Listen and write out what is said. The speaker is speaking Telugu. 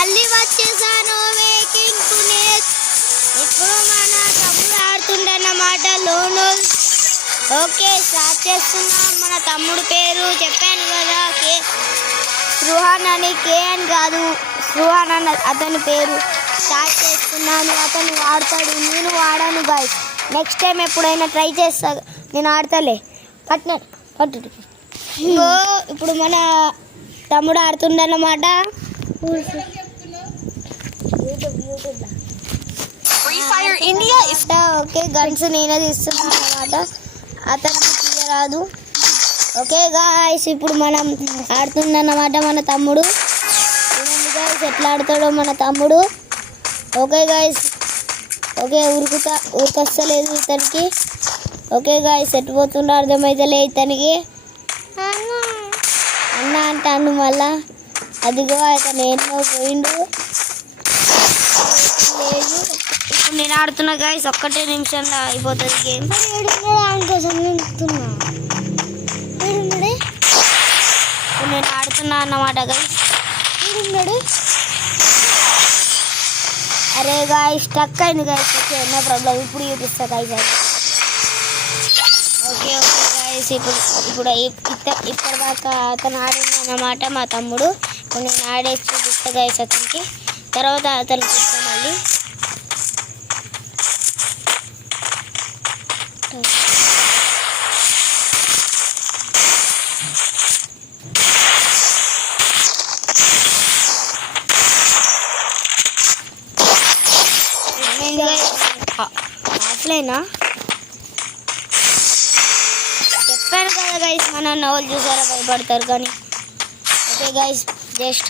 మళ్ళీ వచ్చేసాను మేకింగ్ పునీత్. ఇప్పుడు మన తమ్ముడు ఆడుతుండన్నమాట లోనోల్. ఓకే స్టార్ట్ చేస్తున్నాం. మన తమ్ముడు పేరు చెప్పాను కదా, సుహాన్ అని, కే అని కాదు, సుహాన్ అన్న అతని పేరు. స్టార్ట్ చేస్తున్నాను. అతను ఆడతాడు, నేను ఆడాను గాయస్. నెక్స్ట్ టైం ఎప్పుడైనా ట్రై చేస్తా, నేను ఆడతాలే. పట్టు ఇప్పుడు మన తమ్ముడు ఆడుతుండన్నమాట. ఓకే గన్స్ నేనే తీస్తున్నాను అన్నమాట, అతనికి తీయరాదు. ఓకే గాయస్ ఇప్పుడు మనం ఆడుతుందన్నమాట మన తమ్ముడు. చూడండి గాయస్ ఎట్లా ఆడతాడో మన తమ్ముడు. ఓకే గాయస్, ఓకే ఉరికొస్తలేదు ఇతనికి. ఓకే గాయస్ ఎటు పోతుండో అర్థమైతలే ఇతనికి. అన్న అంటాను మళ్ళా. అదిగో అతను ఎన్నో పోయిండు. లేదు ఇప్పుడు నేను ఆడుతున్నా గాయస్, ఒక్కటే నిమిషంలో అయిపోతుంది గేమ్. కోసం ఇప్పుడు నేను ఆడుతున్నా అన్నమాట గాయస్. అరే గాయస్ స్టక్ అయింది గాయస్. ఓకే నో ప్రాబ్లం, ఇప్పుడు చూపిస్తా గాయస్. ఓకే ఓకే గాయస్ ఇప్పుడు ఇప్పటిదాకా అతను ఆడింది అన్నమాట మా తమ్ముడు. ఇప్పుడు నేను ఆడేసి చూపిస్తా గాయస్ అతనికి, తర్వాత అతను చూస్తాం మళ్ళీ. ఆఫ్లైనా చెప్పాను కదా గైస్, మన నవ్వులు చూసారా భయపడతారు కానీ. Okay guys just